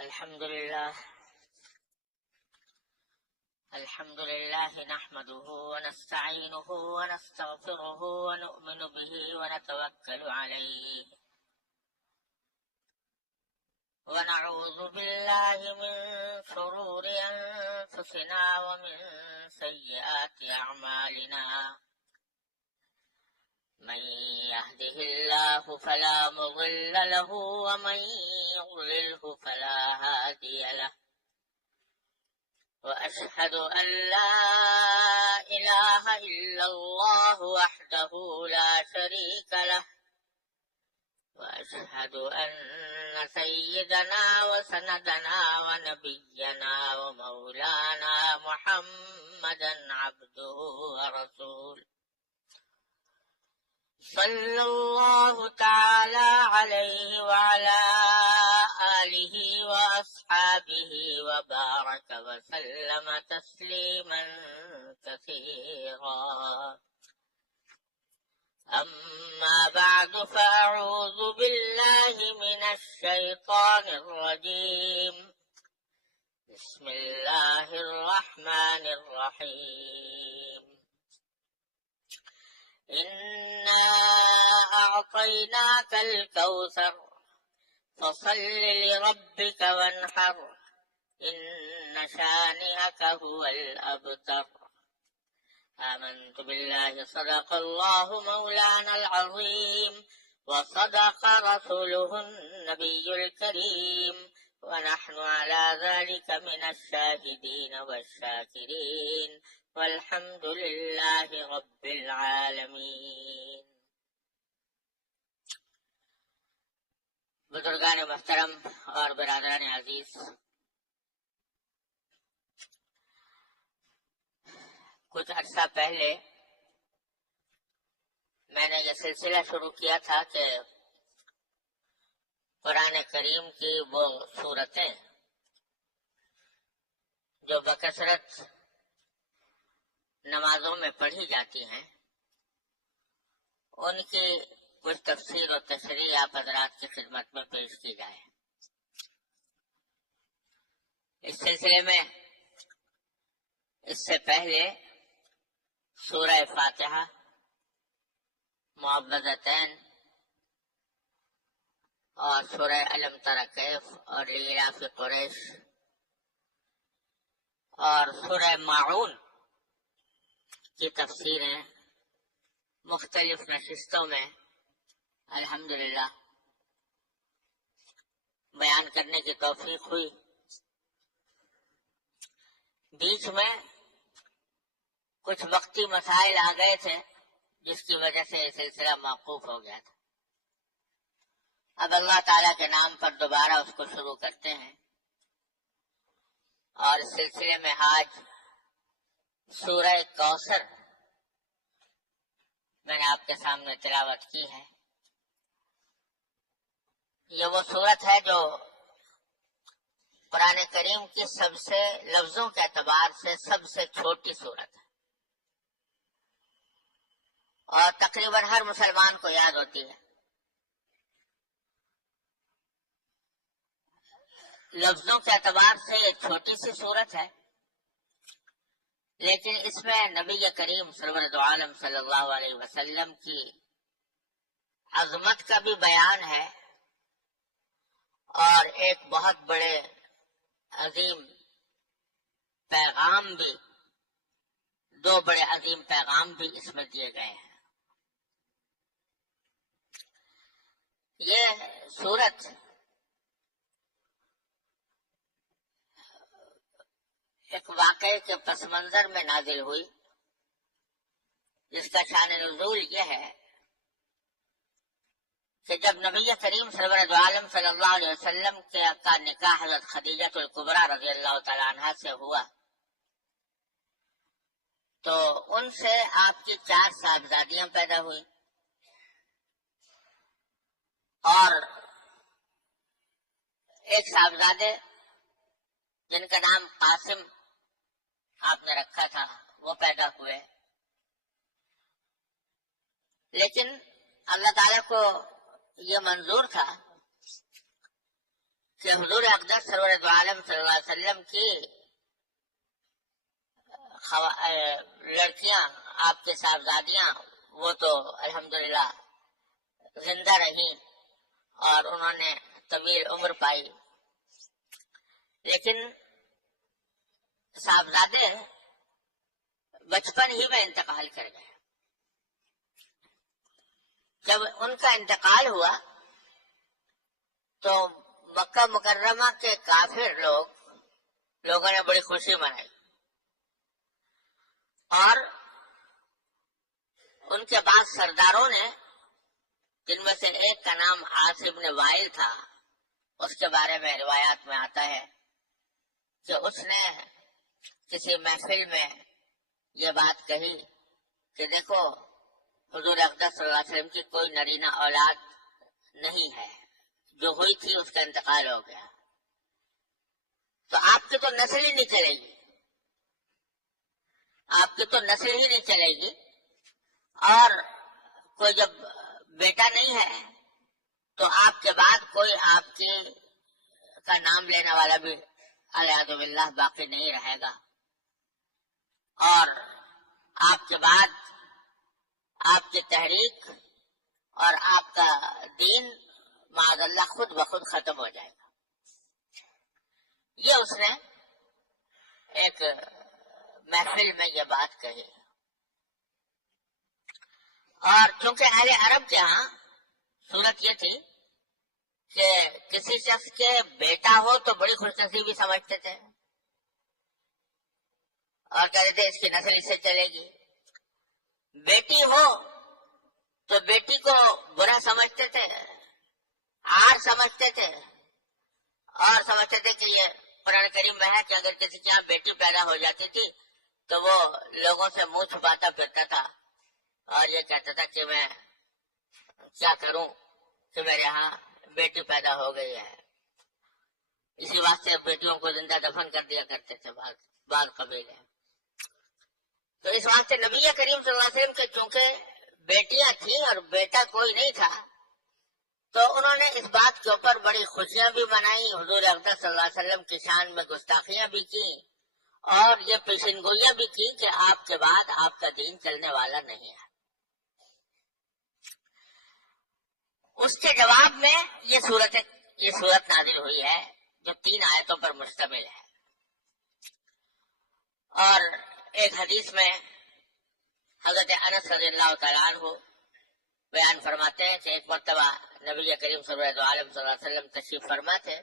الحمد لله نحمده ونستعينه ونستغفره ونؤمن به ونتوكل عليه ونعوذ بالله من شرور أنفسنا ومن سيئات أعمالنا من يهده الله فلا مضل له ومن يضلله فلا هادي له وأشهد أن لا إله إلا الله وحده لا شريك له وأشهد أن سيدنا وسندنا ونبينا ومولانا محمدا عبده ورسوله صلى الله تعالى عليه وعلى آله وأصحابه وبارك وسلم تسليما كثيرا أما بعد فأعوذ بالله من الشيطان الرجيم بسم الله الرحمن الرحيم إنا أعطيناك الكوثر فصل لربك وانحر إن شانئك هو الأبتر آمنت بالله صدق الله مولانا العظيم وصدق رسوله النبي الكريم ونحن على ذلك من الشاهدين والشاكرين والحمد لله رب العالمين. بزرگان محترم اور برادران عزیز، کچھ عرصہ پہلے میں نے یہ سلسلہ شروع کیا تھا کہ قرآن کریم کی وہ سورتیں جو بکثرت نمازوں میں پڑھی جاتی ہیں ان کی کچھ تفسیر و تشریح آپ حضرات کی خدمت میں پیش کی جائے۔ اس سلسلے میں اس سے پہلے سورہ فاتحہ، معوذتین اور سورہ الم تر کیف اور لیلاف قریش اور سورہ ماعون کی تفسیریں مختلف نشستوں میں الحمدللہ بیان کرنے کی توفیق ہوئی۔ بیچ میں کچھ وقتی مسائل آ گئے تھے جس کی وجہ سے یہ سلسلہ موقوف ہو گیا تھا۔ اب اللہ تعالیٰ کے نام پر دوبارہ اس کو شروع کرتے ہیں اور اس سلسلے میں آج سورہ کوثر میں نے آپ کے سامنے تلاوت کی ہے۔ یہ وہ سورت ہے جو قرآن کریم کی سب سے لفظوں کے اعتبار سے سب سے چھوٹی سورت ہے اور تقریباً ہر مسلمان کو یاد ہوتی ہے۔ لفظوں کے اعتبار سے یہ چھوٹی سی سورت ہے، لیکن اس میں نبی کریم سرور عالم صلی اللہ علیہ وسلم کی عظمت کا بھی بیان ہے اور ایک بہت بڑے عظیم پیغام بھی، دو بڑے عظیم پیغام بھی اس میں دیے گئے ہیں۔ یہ سورت ایک واقعے کے پس منظر میں نازل ہوئی جس کا شان نزول یہ ہے کہ جب نبی کریم سرور عالم صلی اللہ علیہ وسلم کا نکاح حضرت خدیجہ الکبریٰ رضی اللہ تعالیٰ عنہا سے ہوا تو ان سے آپ کی 4 صاحبزادیاں پیدا ہوئی اور ایک صاحبزادے جن کا نام قاسم آپ نے رکھا تھا وہ پیدا ہوئے، لیکن اللہ تعالیٰ کو یہ منظور تھا کہ حضور اقدس سرور دو عالم صلی اللہ علیہ وسلم کی لڑکیاں، آپ کے صاحبزادیاں، وہ تو الحمدللہ زندہ رہیں اور انہوں نے طویل عمر پائی، لیکن صاحبزادے بچپن ہی میں انتقال کر گئے۔ جب ان کا انتقال ہوا تو مکہ مکرمہ کے کافر لوگوں نے بڑی خوشی منائی، اور ان کے بعد سرداروں نے، جن میں سے ایک کا نام عاص بن وائل تھا، اس کے بارے میں روایات میں آتا ہے کہ اس نے کسی محفل میں یہ بات کہی کہ دیکھو حضور اقدس صلی اللہ علیہ وسلم کی کوئی نرینہ اولاد نہیں ہے، جو ہوئی تھی اس کا انتقال ہو گیا، تو آپ کی تو نسل ہی نہیں چلے گی، آپ کی تو نسل ہی نہیں چلے گی، اور کوئی جب بیٹا نہیں ہے تو آپ کے بعد کوئی آپ کی کا نام لینے والا بھی الیاذ باللہ باقی نہیں رہے گا، اور آپ کے بعد آپ کی تحریک اور آپ کا دین معاذ اللہ خود بخود ختم ہو جائے گا۔ یہ اس نے ایک محفل میں یہ بات کہی، اور چونکہ اہل عرب کے ہاں صورت یہ تھی کہ کسی شخص کے بیٹا ہو تو بڑی خوش نصیبی سمجھتے تھے اور کہتے تھے اس کی نسل اس سے چلے گی، بیٹی ہو تو بیٹی کو برا سمجھتے تھے، عار سمجھتے تھے، اور سمجھتے تھے کہ یہ قرآن کریم میں ہے کہ اگر کسی کے یہاں بیٹی پیدا ہو جاتی تھی تو وہ لوگوں سے منہ چھپاتا پھرتا تھا اور یہ کہتا تھا کہ میں کیا کروں کہ میرے ہاں بیٹی پیدا ہو گئی ہے، اسی واسطے بیٹیوں کو زندہ دفن کر دیا کرتے تھے بعض قبیلے۔ تو اس واسطے نبی کریم صلی اللہ علیہ وسلم کے چونکہ بیٹیاں تھیں اور بیٹا کوئی نہیں تھا، تو انہوں نے اس بات کے اوپر بڑی خوشیاں بھی منائی، حضور اقدس صلی اللہ علیہ وسلم کی شان میں گستاخیاں بھی کی اور یہ پیشن گوئیاں بھی کی کہ آپ کے بعد آپ کا دین چلنے والا نہیں ہے۔ اس کے جواب میں یہ صورت نازل ہوئی ہے جو 3 آیتوں پر مشتمل ہے، اور ایک حدیث میں حضرت انس رضی اللہ تعالیٰ عنہ بیان فرماتے ہیں کہ ایک مرتبہ نبی کریم صلی اللہ علیہ وسلم تشریف فرما تھے،